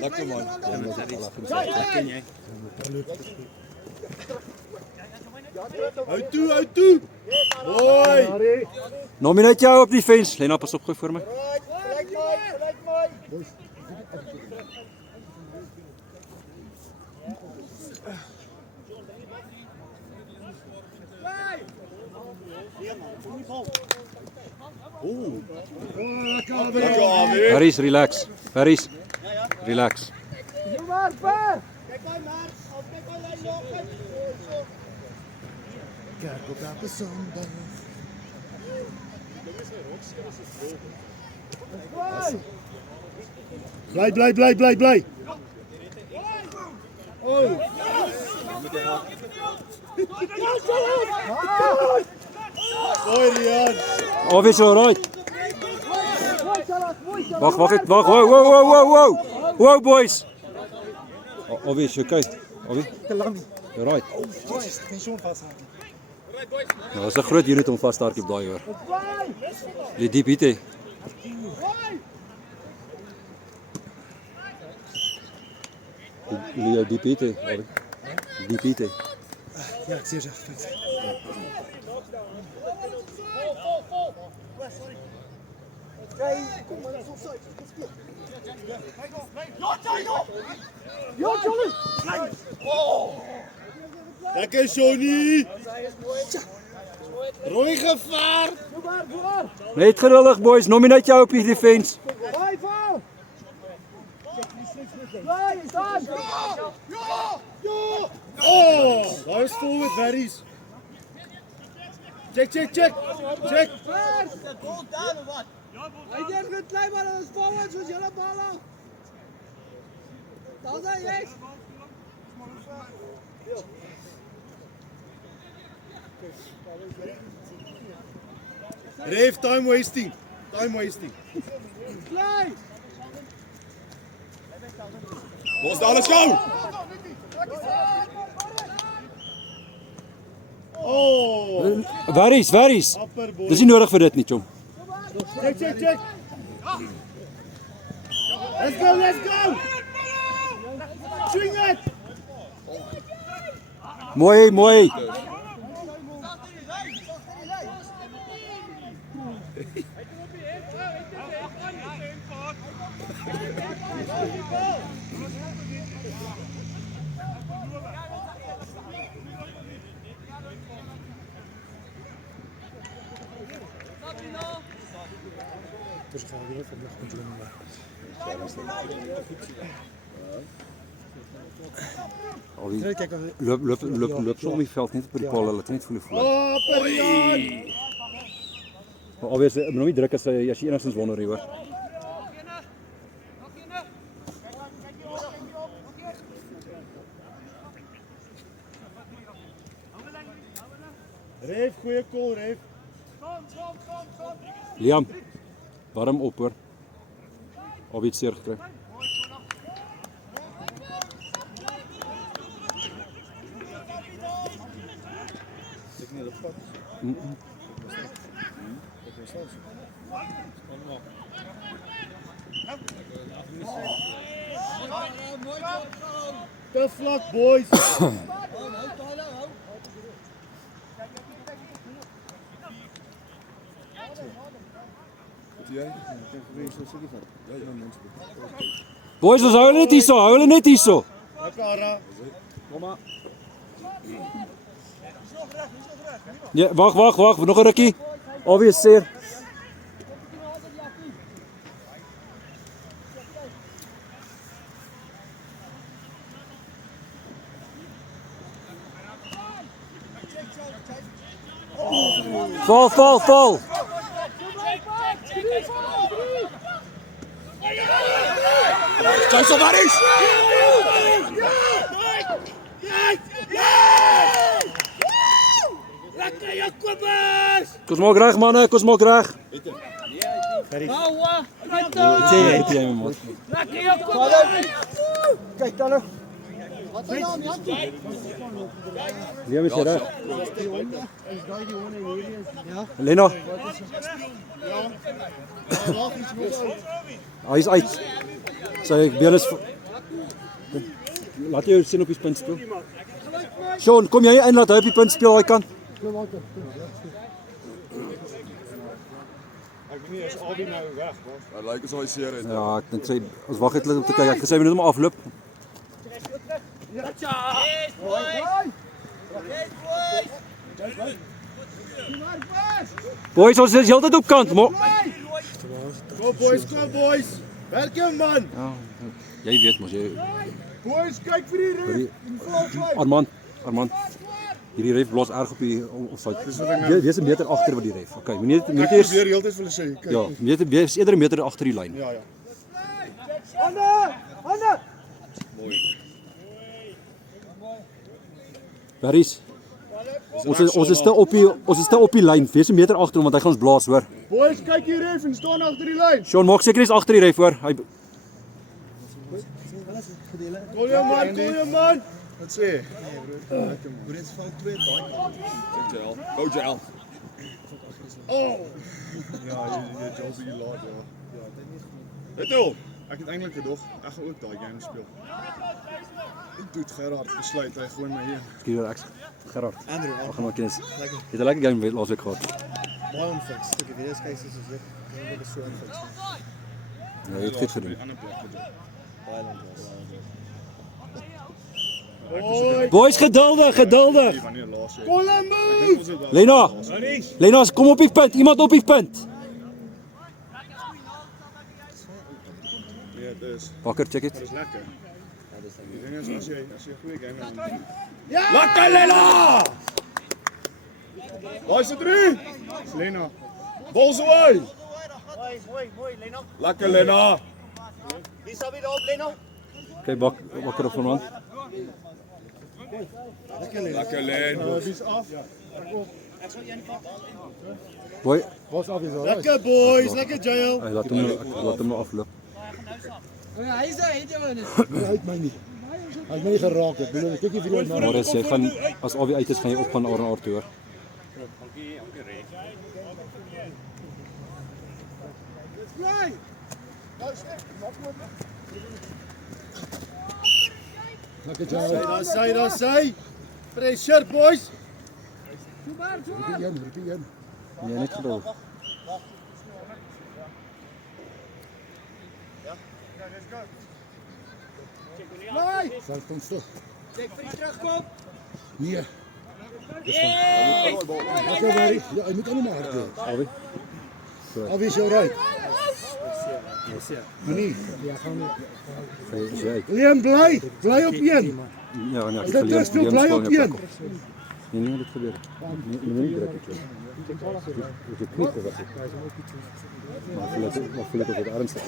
Lekker man. Uit toe. Hoi. Nominate jou op die fence. Lena, pas op, gooi voor my. Harris, relax. Harris, relax. Kijk op elke zondag. Blij. Oh. Hoi Rian. Obvious, alright. Wacht. Wow, boys. Obvious, okay. Obvious. Alright. Nou, dat is een groot unit om vast te hardloop daai hoor. Die diep hit hè. Die diep hit hè. Diep hit hè. Ja, ik zie je echt. Kom maar, dat is offside. Ja, Charlie! Lekker Johnny. Rooi gevaar. Net gerullig boys, nominate jou op die defense. Oh, daar is vol met berries. Check. Ik denk het klein maar dat is forward zoals jullie ballen. Dat zijn rechts. Reef, time wasting. Klein. Los daar, let's go. Oh. Waar is? Dis nie nodig vir dit nie, chom. Check. Let's go. Swing it. Mooi. Dus gaan we weer van de grond doen. Loop so om die veld net op die paal, hulle het net voel vloei. Oh, Perian. Maar obvious, moet nou nie druk as jy enigstens wonder hier hoor. Reef, goeie call, Reef. Liam, warm op hoor. Of iets seer gekry. Te vlak, boys. Boys, ons hou hulle net hierso. Lekker, Kom maar. Ja, wag, nog 'n rukkie. Obvious seer. Val. Jason Maris! Lekker Jacobus! Kom maar reg manne, kom maar reg. Hou, Jy my man. lekker Jacobus! Kijk dan nog. Liam is jy reg? Is daai die honde hierdie is? Lena, Wag iets nog uit. hy is uit. Sy been is laat jy sien op die punt speel. Sean, kom jy in laat hy op die punt speel daai kant? Ek weet nie is Albi nou weg was. Hy lyk asof hy seer het. Ja, ek dink sy ons wag net om te kyk. Ek gesê hy moet net maar afloop. Boys, ons is heeltyd op kant, maar Go boys. Werk jou man. ja, jy weet mos jy Boys, kyk vir die ref. Armand. Hierdie ref los erg op die offside. Wees 'n meter agter wat die ref. Okay, moenie Ek eers probeer heeltyd vir hulle sê, kyk. ja, wees eerder 'n meter agter die lyn. Ja. Handen! Berries. Ons is te op die lyn. Wees 'n meter agter hom want hy gaan ons blaas, hoor. Boys, kyk die ref en staan agter die lyn. Sean maak seker jy's agter die ref, hoor. Hy Kom jou man. Wat sê? Go Jael. Oh. Ja, jy Josie laat ja. Weet jy, ek het eintlik gedog ek gaan ook daai game speel. Ek toe Gerard besluit hy gewoon my hier. skiet ek Gerard. Andrew, ons gaan maar kennis. Het 'n lekker game laasweek gehad. Baie onfiks. Ek weet dis kyk soos dit. Ek is so onfiks. Ja, jy het goed gedoen. Baie lank was. Boys, geduldig. Wanneer laas jy? Kolombo! Lena, kom op die punt. Iemand op die punt. Ja, dis. Bakker, check it. Dis lekker. Ja, dis lekker. Die ding is as jy 'n goeie game het. Lekker Lena! Daai se 3. Lena. Bal so uit. Mooi, Leno. Lekker Lena! Wie sal weer op, Leno? Okay, bakker op vanaand. Lekker Lena! Dis af. Boy, Lekker boys, lekker jail. hy laat hom nou afloop. Hy is daar, het jy wel. Hy het my nie. Hy het my geraak. Ek bedoel, kyk vir jou Maar as jy gaan as al die uit is, gaan jy op gaan R&R toe, hoor. lekker jaal. Daar sy. Pressure boys. Repeat een. Jy net geduld. Sal kom stil. Check vir die terugkom. Nee. Lekker Barry. Ja, hy moet aan hom hard doen. Alwie. Alwie is jou right. Nee. Is jy uit? Liam bly op 1. Ja, nee, ek Dit is veel bly op 1. Nee, dit gebeur. Nee, druk ek. Ek het nie gewag. Maar voel ek op het ernstig.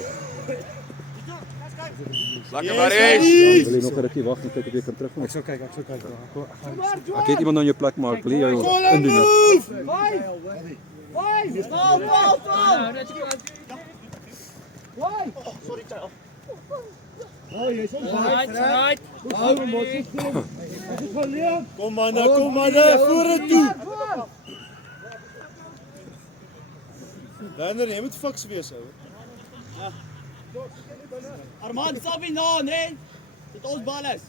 Lekker Maries! Wil jy nog 'n rukkie wag en kyk of jy kan terugkom? Ek sal kyk. Ek het iemand aan jou plek, maar ek wil jou indoen. Kom man, vorentoe. Lenner, jy moet fiks wees ou. Armand, stap nie na, nee. Dit ons bal is.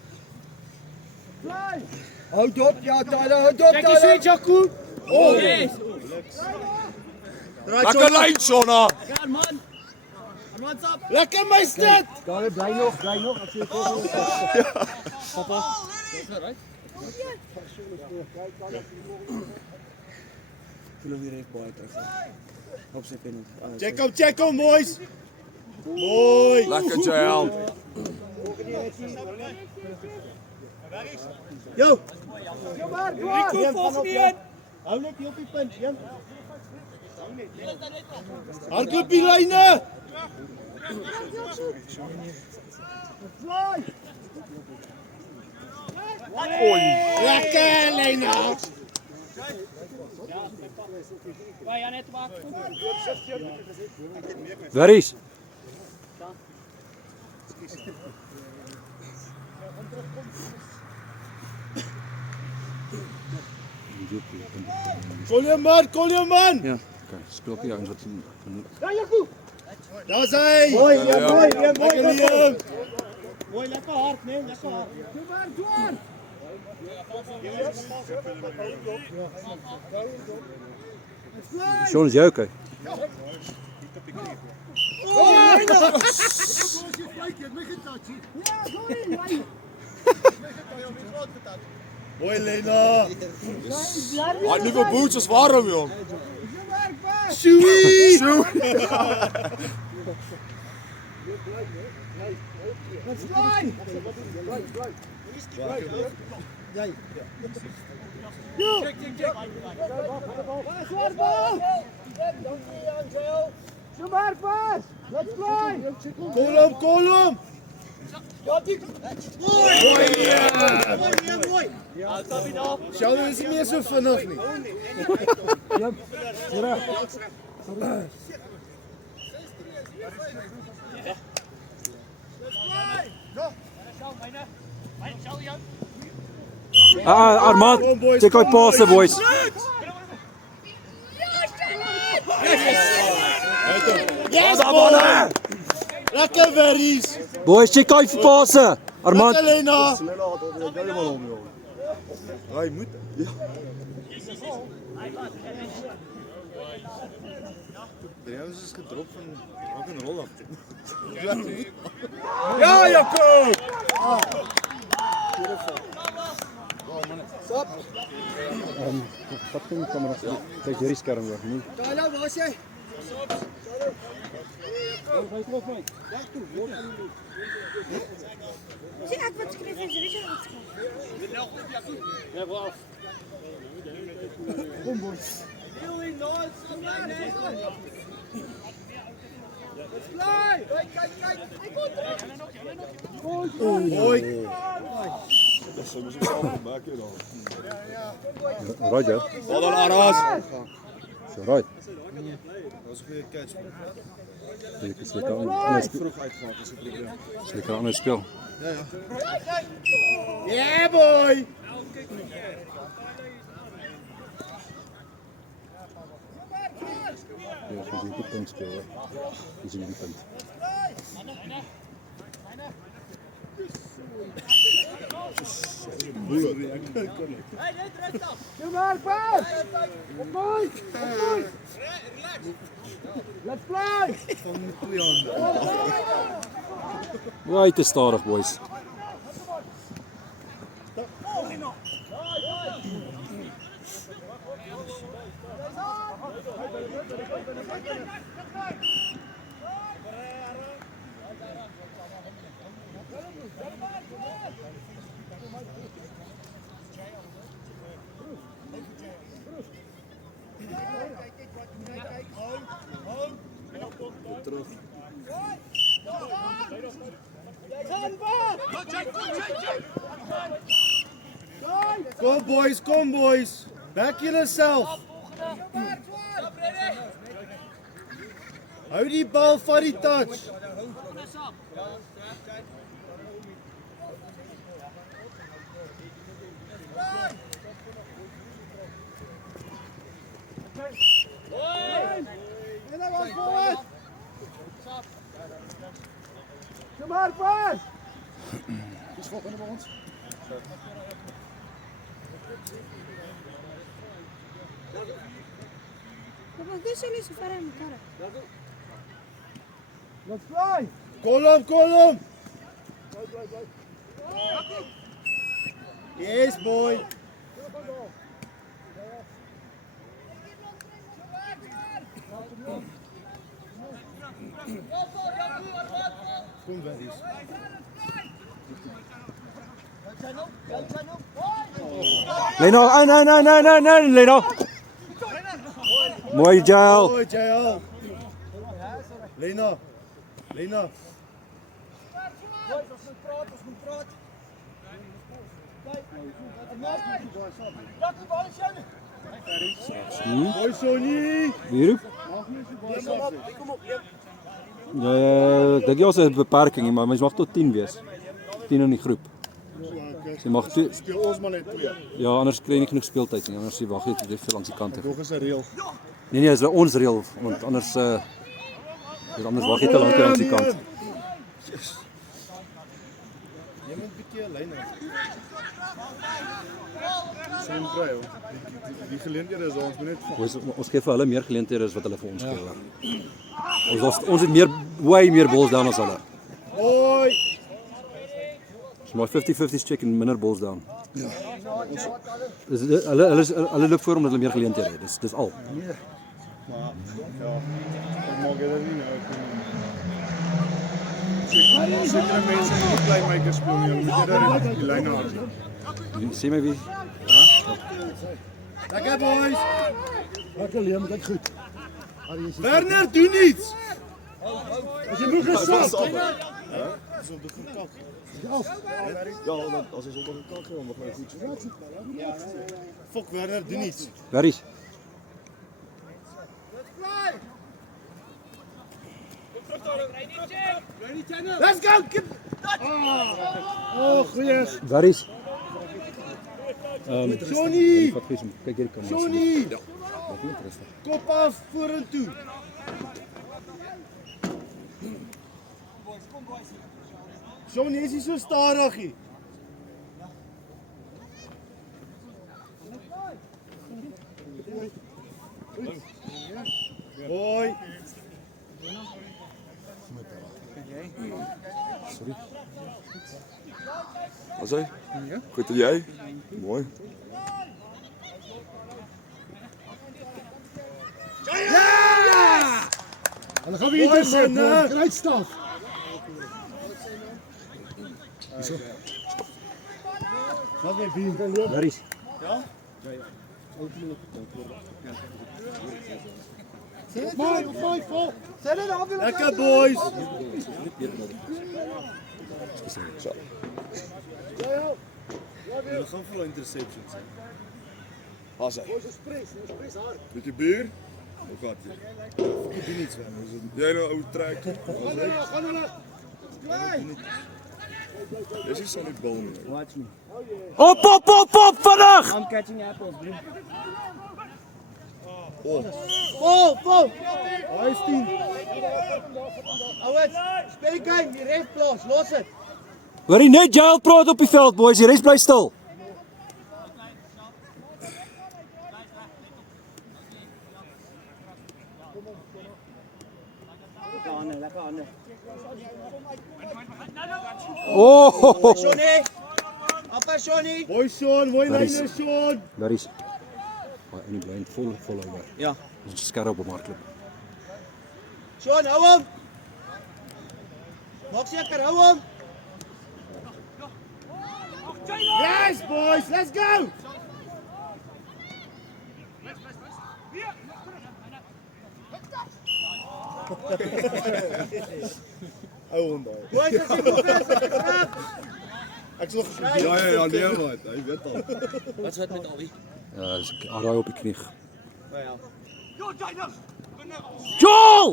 Hou dop, ja, Tyler, hou dop, Kyk die switch, Jaco. Oh, yes. Lekker lyn Shona! Ja, Armand. Armand, stap. Lekker my stad. Daar bly nog as jy Check hom boys. Mooi. Lekker Jael! Yo. Rico, volg nie in. Hou net hier op die punt, een. Hardloop die lyne. Lekker lyne. Vai, Janet, maak. Berries. Call your man! Ja, okay, speel op die ouens wat Daar is hy! Mooi, Ja, ja, ja. mooi, ja, Lekker mooi. Liam! Mooi, lekker hard, nee, lekker hard. Doe maar. Sean is jy okay? Mooi Lena! Hy nuwe boots is warm, jong. Sjoei! Let's fly! Zwart bal! Doe maar vast! Let's fly! Call hom! Sheldon is nie meer so vinnig nie. Armand, check uit passe boys. Yes, boy! Lekker verries! Boys, check uit vir passe. Armand, Lekker Lena! Hy moet. Ja. Die ouens is gedrop van rock and roll af. Ja, Jacob! wat doen kameras? Kyk hierdie skerm hoor, nie. Kyla, waar is jy? Sien ek wat skryf is, Richard wat skryf. Let's fly! Mooi! Dis so mos ek self gemaak hier dan. Right jou. Wat dan Aras? So right. Was 'n goeie catch. Ek is lekker anders Vroeg uitgemaak as 'n probleem. lekker anders speel. Yeah, boy! Ja, so die punt speel. Hoor. Dis die punt. Doe maar vast! Mooi! Let's fly! Right te stadig boys. Kom boys! Back yourself! Hou die bal van die touch! En dan was vooruit! Doe maar vast! Dis volgende by ons. Wat doen jullie so ver in mekaar? Let's fly! Call hom! Yes, boy! Kom verries. Leno, nee, Leno. Mooi Jael. Mooi, Jael. Lena. Mooi, Sonny. Wie roep? Ek dink jy is 'n beperking, maar mens mag tot 10 wees. 10 in die groep. Okay. Sy mag toe, Speel ons maar net 2. ja, anders kry jy nie genoeg speeltyd nie. Anders wag jy te veel langs die kant. Nog is 'n reël. Nee, dis ons reël, want anders anders wag jy te lank langs die kant. Jy moet 'n bietjie 'n lyn hê. Sien kry hoor. Die geleenthede is ons moet net Ons gee vir hulle meer geleenthede as wat hulle vir ons gee. Ons het meer way meer balls down as hulle. Oi! Ons maak 50-50 check en minder balls down. Ja. Hulle loop voor omdat hulle meer geleenthede het. Dis al. Maar ja, dan maak jy dit nie nou. Sekere mense in die playmaker speel nie, moet jy daar die lyne aan. Sê my wie? Lekker boys. Lekker Liam, kyk goed. Werner, doen iets. As jy moeg gesap. Dis op die gekak. Ja, Ja, as ons op die gekak gaan, mag nou goed. Fok Werner, doen iets. Berries. Let's go. oh, goeie. Berries. Johnny, Wat gee hom? Kyk hier kan ons. Johnny. Wat moet rustig. Kop af vorentoe. Johnny, is nie so stadig nie. Hoi. Wat sê? Goed en jy? Mooi. Hulle gaan weer intercept, man. Great stuff. Wat weer wie? Berries. Maar, vol. Sit dit af. Lekker boys. Hulle gaan vir interceptions. Wat sê? Spres hard. Bietjie bier? Of wat? Ek doen iets van. Jy nou ou trek. Gaan hulle. Dis is so net bil nie. Watch me. Op vinnig. I'm catching apples, bro. Vol. Hy is 10. Ouwet, speel die game, die ref plaas, los het. Hoorie net Jael praat op die veld, boys. Die res bly stil. Lekker handen. Oh. Johnny! Appa Johnny! Mooi Sean, mooi lyne Sean. Berries. In die blind vol oor. Ja. Ons skerp op hardloop. Sean, hou hom! Maak seker, hou hom! Yes boys, let's go. Ou hom daai. Boys, as jy goed is, Ek sal ja, nee wat, hy weet al. wat is wat met Alwie? Ja, dis raai op die knie. Nou ja. Joel!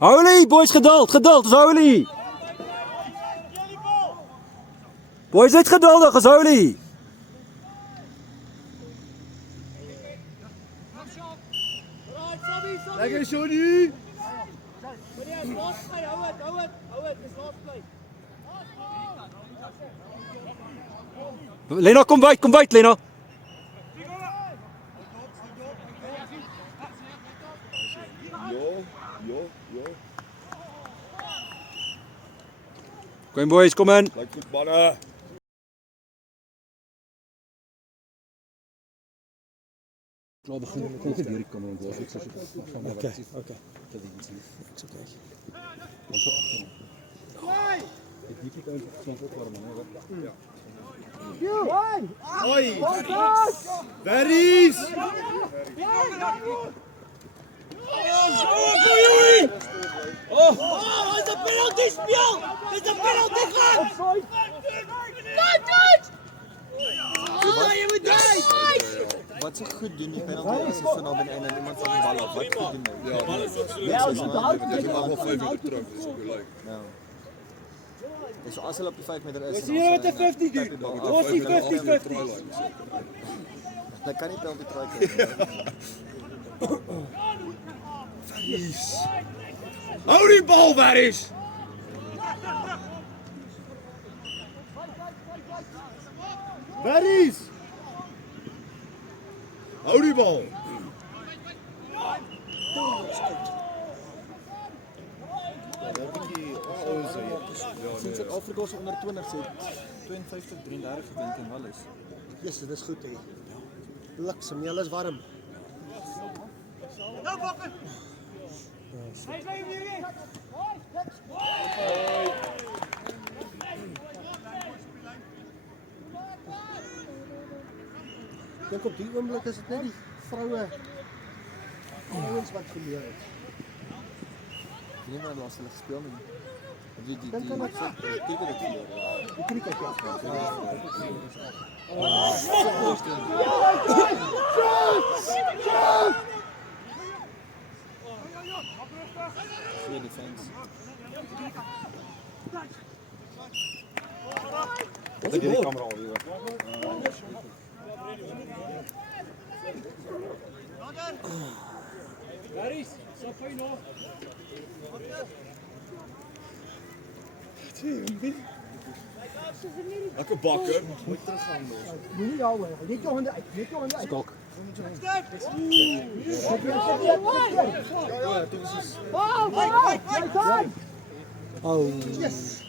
Holy, boys, geduld, is Holy. Boys, net geduldig, is Holy. Lekker Johnny. Lena, kom wyd, Lena. Ja. Kom boys, kom in. Lyk goed manne. Nou begin kom net hierdie kom en ek sê van okay. Dit is okay. Ons so agter. Ek diep dit uit so op warm, hoor. Ja. Oi. Berries. Is 'n penalty speel! Dis 'n penalty gaan! Wat? Jy moet draai! wat se goed doen die penalty as jy so naby die einde en iemand van die bal af. Wat goed doen nou? Ja, Niks is maar. Jy mag wel 5 meter terug, dis ook leuk. Ja. En so as hulle op die 5 meter is. Sien jy wat 'n 50 doen? Ons die 50-50. Dan kan nie penalty try kry. Hou die bal, Barry's! Berries! Hou die bal! Sinds Suid-Afrika se onder 20 se 52-33 gewen teen Wallis. Yes, dit is goed hè. Bliksem, jy is warm. Ek dink op die oomblik is dit net die vrouens wat geleer het. Nie maar laat hulle speel nie. Die Dink aan dit. tipe dit verloor. Die cricket ja. Goeie defense. Wat het die kamera alweer? Garis, so fyn nog. Lekker bakker. Moenie jou hoor. Net jou hande uit. Net jou hande uit. Skok. Oh. Yes.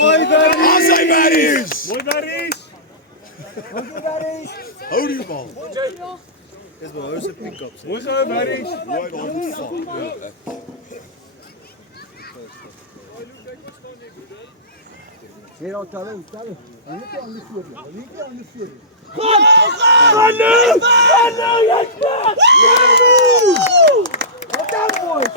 Mooi, Barry's! Mooi, Barry's! Mooi Garis. Hou die bal! Dis wel hoe se pick-ups. Mooi so Garis. Mooi bal moet val. Sê dan talent. Net jou aan die voor. Net jou aan die voor. Wat dan boys?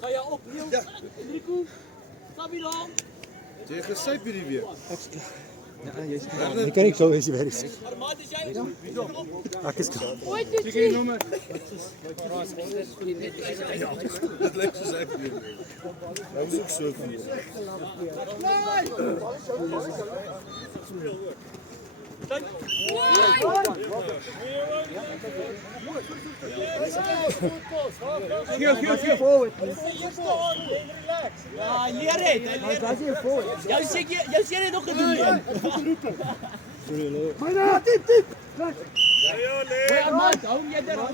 Ga jy op, Rico? Stap hier dan. Jy gesyp hierdie week. Ek kan nie so wees jy wees. Armaat is jy? Ek is klaar. Kyk hier nommer. Dit lyk soos ek weer. Hy was ook so van. Gee forward. Ja, leer dit. Jy sê dit nog gedoen. Maar dit. Hey, Armaat, hou jy daar.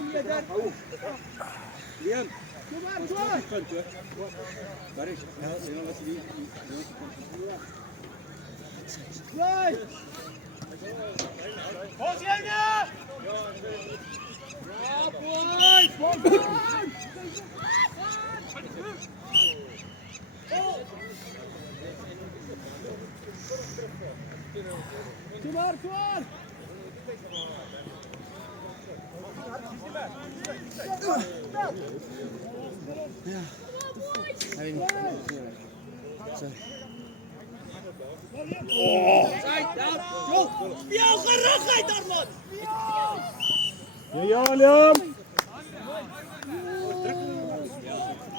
Leon. Kom maar. Barry's. Ja, wat jy Play. Ons jy nou. Ja, boys. Kom maar. Speel gerugheid, Armand! Ja, Liam.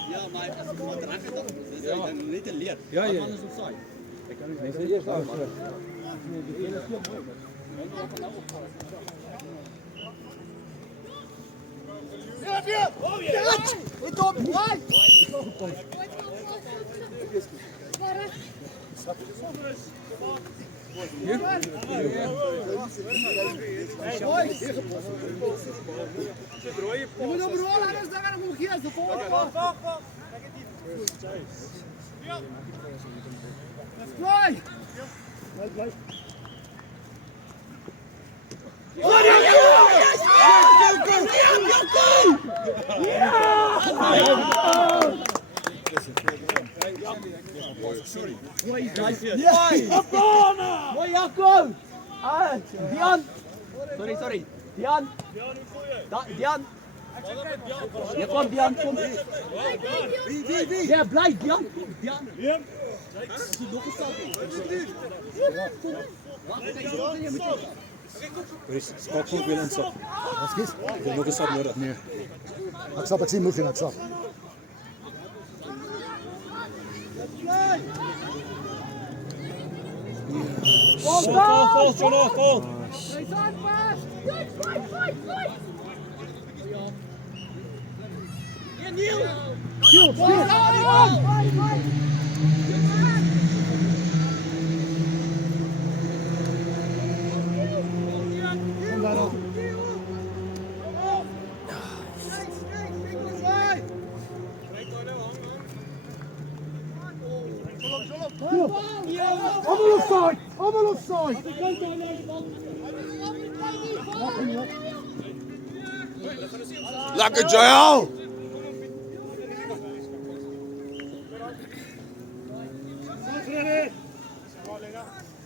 Ja, maar wat raak het dan? Ja, net te leer. Ja. Man is op saai. Ek kan nie mense eers daar so. Je moet op rol, anders dan gaan we gee as voor. Play. Mooi Jaco! Dian! Sorry. Dian! Dian! Ja, kom Dian, kom. Wie? Ja, bly Dian. Dian. Skakel weer insit. Ekskuus. Ek het nog 'n stap nodig. Nee. Ek stap, ek sien moeg en ek stap. Vol, Jonah, vol. Allemaal offside! Lekker Joel!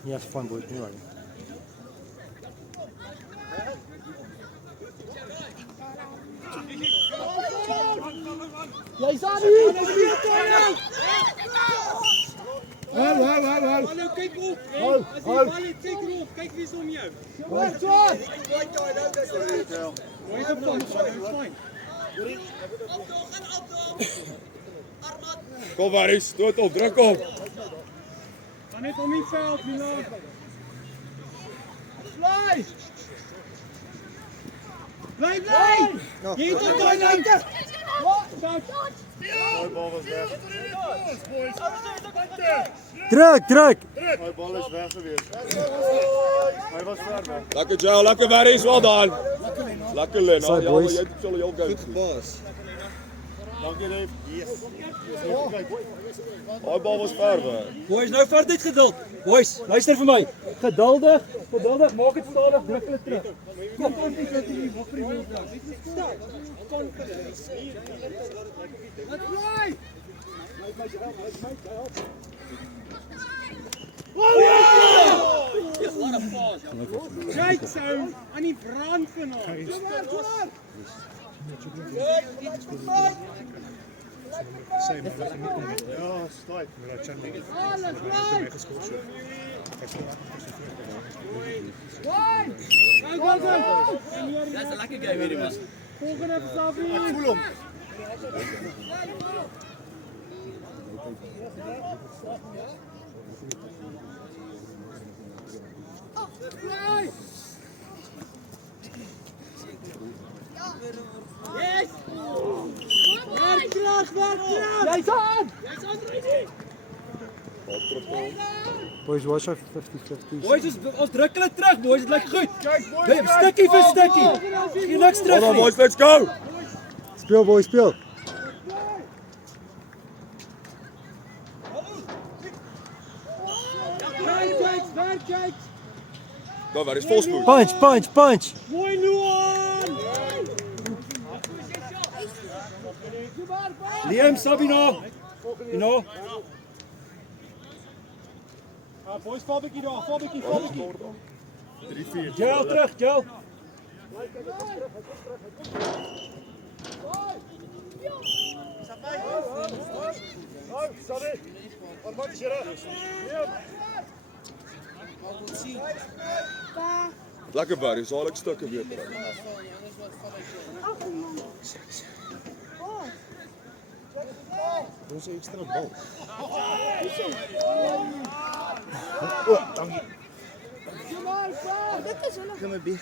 Ja, is fine boys, nie worry. Jy's aan hier! Hou. Hallo, kyk op. Hou. As jy bal het, kyk rond, kyk wie's om jou. Mooi gepas, fyn. Kom Barry, stoot op, druk op. Gaan net om die veld, Milan. Bly! Jy het ook daai nou. Druk! Die bal is weg geweest. Hy was ver weg. Lekker Joel, lekker Barry, well done. Lekker Len, Sorry, ja, boys. jy sal jou gou. Dankie Dave. Yes. Daai bal was ver weg. Boys, nou vat dit geduld. Boys, luister vir my. Geduldig, maak dit stadig, druk hulle terug. Kom. Kyk sou aan die brand vanaand. Sê maar dat jy nie kom met. Ja, staai. Maar dat Chandler het my geskor so. Dis 'n lekker game hierdie man. Volgende Sabi. Ek voel hom. Yes! Werk! Jy's aan, Rudy. Boys, watch out 50-50. Boys, ons druk hulle terug, boys. Dit lyk goed. Stukkie vir stukkie. Geen niks terug Kom nie. boys, let's go. Speel boys, speel. Werk! Go Barry, vol spoed. Punch. Mooi Luan! Liam, Sabina. Boys, val bietjie daar, val bietjie. 3-4. Joel terug, Joel. Lekker Barry, sal ek stukke beter. Ons het ekstra bal. Dankie. Dit is hulle. Kom maar bi.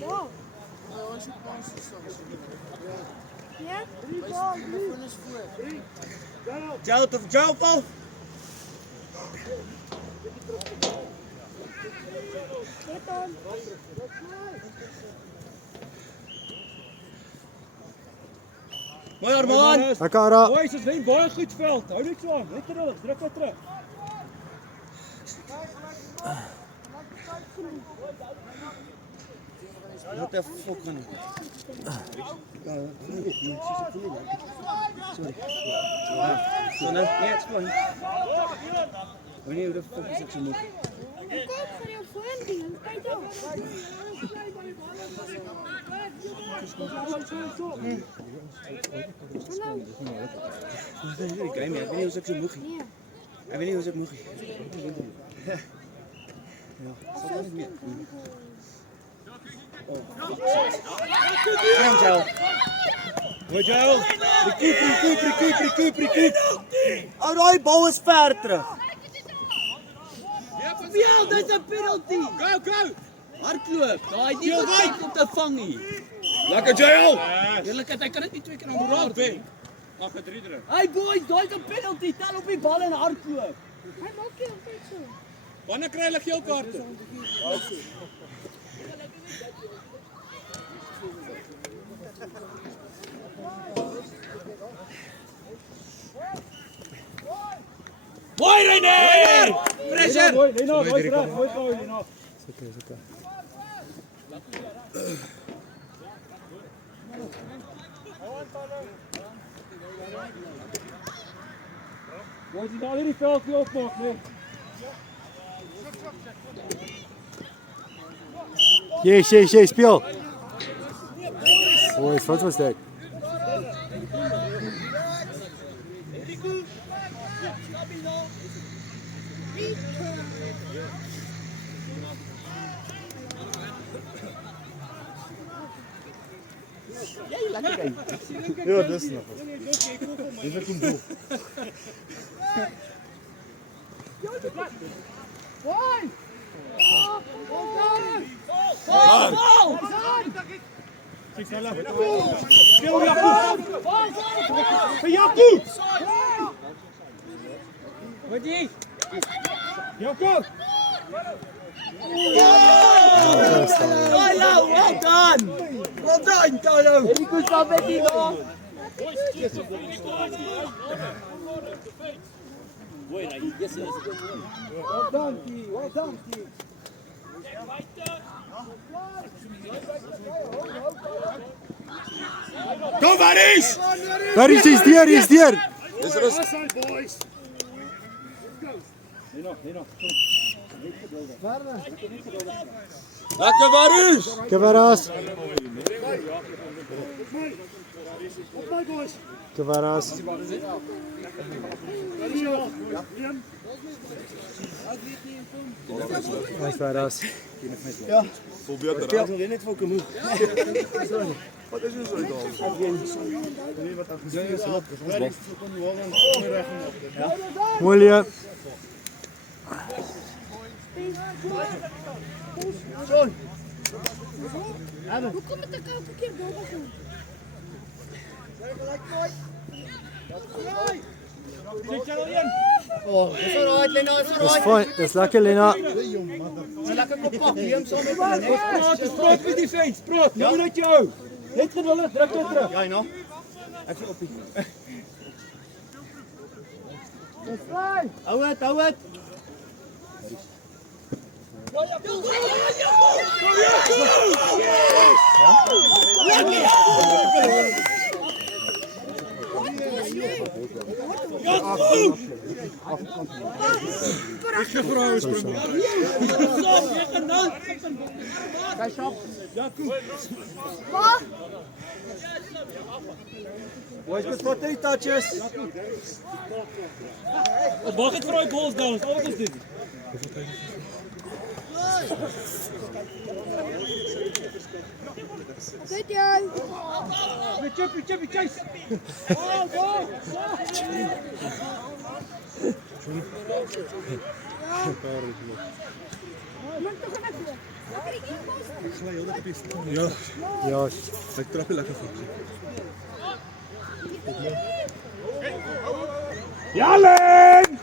Wow. Ja? 3 bal. Joel, Paul. Dit on. Mooi Arman. Akara. Boys, ons wen baie goed veld. Hou net so aan. Net terug, druk dit terug. Wat 'n fok man. So nou, nee, it's fine. Wanneer jy die fok is ek so moeg. Kom vir jou vriendin. Kyk dan. Game, ek weet nie hoe ek so moeg nie. Nee. Ek weet nie hoe ek moeg nie. Joel. Recoup. Ou daai bal is ver terug. Ja, dis 'n penalty. Go. Hardloop. Daai nie tyd om te vang nie. Lekker Jael! Eerlikheid, hy kan dit nie 2 keer aan mekaar doen. Mag het 3 erin. Hey boys, daai is 'n penalty. Tel op die bal en hardloop. Hy maak nie altyd so. Wanneer kry hulle geel kaarte? Mooi Reiner! Pressure. Boys, jy daar hierdie veld nie opmaak nie. Jy, speel. Oei, wat was dit? Ja, dis nog. Dis ek kom doen. Well done, Carlo. Very good job, Betty. Well done, T. Go Varys! Varys is deur. Dis rus. Lekker Varys! Kavaras. Kavaras. Nice Kavaras. Voel beter. Speel nog net vir Kamoe. Wat is ons uit al? Nee, wat dan gesê is, ons kon die Holland onreg gemaak. Mooi. Hoe kom het elke keer boven gaan? Oh, dis alright Lena, dis alright. Dis fyn, dis lekker Lena. Lekker kompak, neem saam met hulle. Praat met die fans, praat. Nou net jou. Net vir hulle druk net terug. Ja, nou. Ek sien op die. Hou dit. Boys, good for 3 touches. Mag het vir daai goals dan, wat is dit? Dit jou. Chippy, chase. Ja. Ek trap lekker van. Jalen!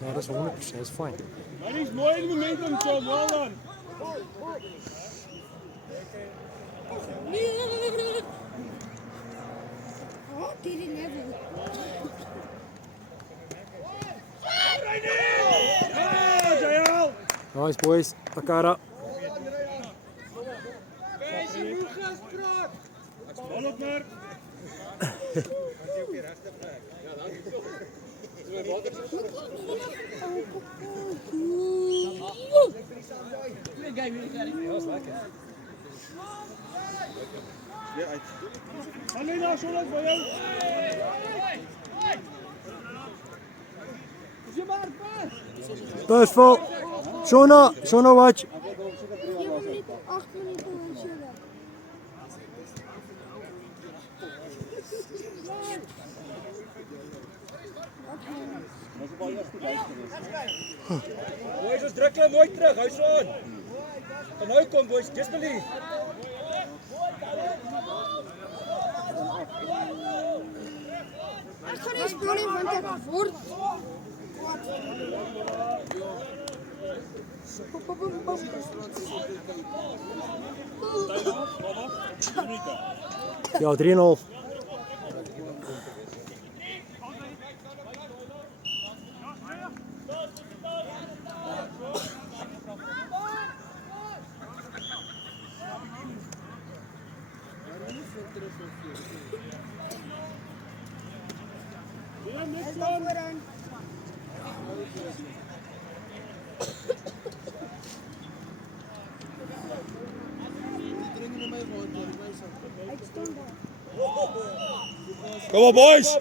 Ja, dat is 100%, dat is fijn. Maar die is mooi in die momentum, John. Well done. Oh, die level. Nice boys, Takara. Alina, zo lang voor jou. Bus vol. Shona watch. 7 minuten, 8 minuten en zo. Boys, ons druk hulle mooi terug. Hou so aan. Kan nou kom boys, just believe. Ek gaan nie speel nie want ek word Ja, 3-0. Kom op boys!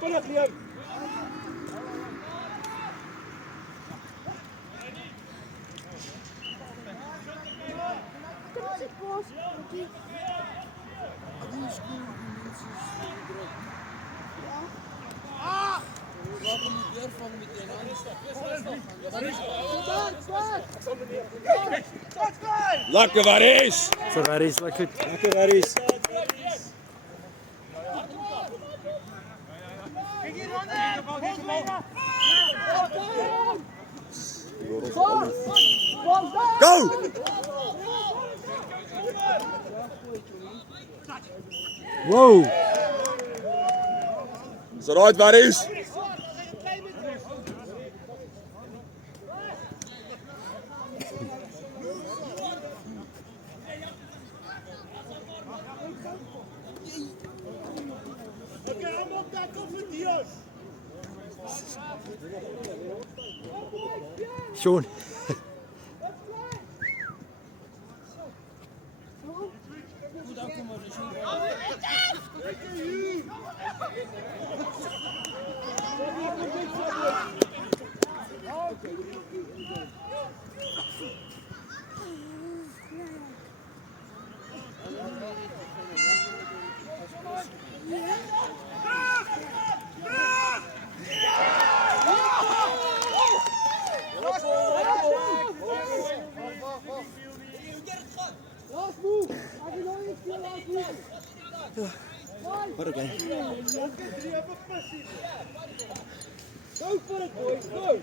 Vinnig, Liam. Lekker Waris! So Waris, lekker. Lekker Harris. Go! Wow. Is dat right Waris? Sean. What a game. Go for it, boys. Go.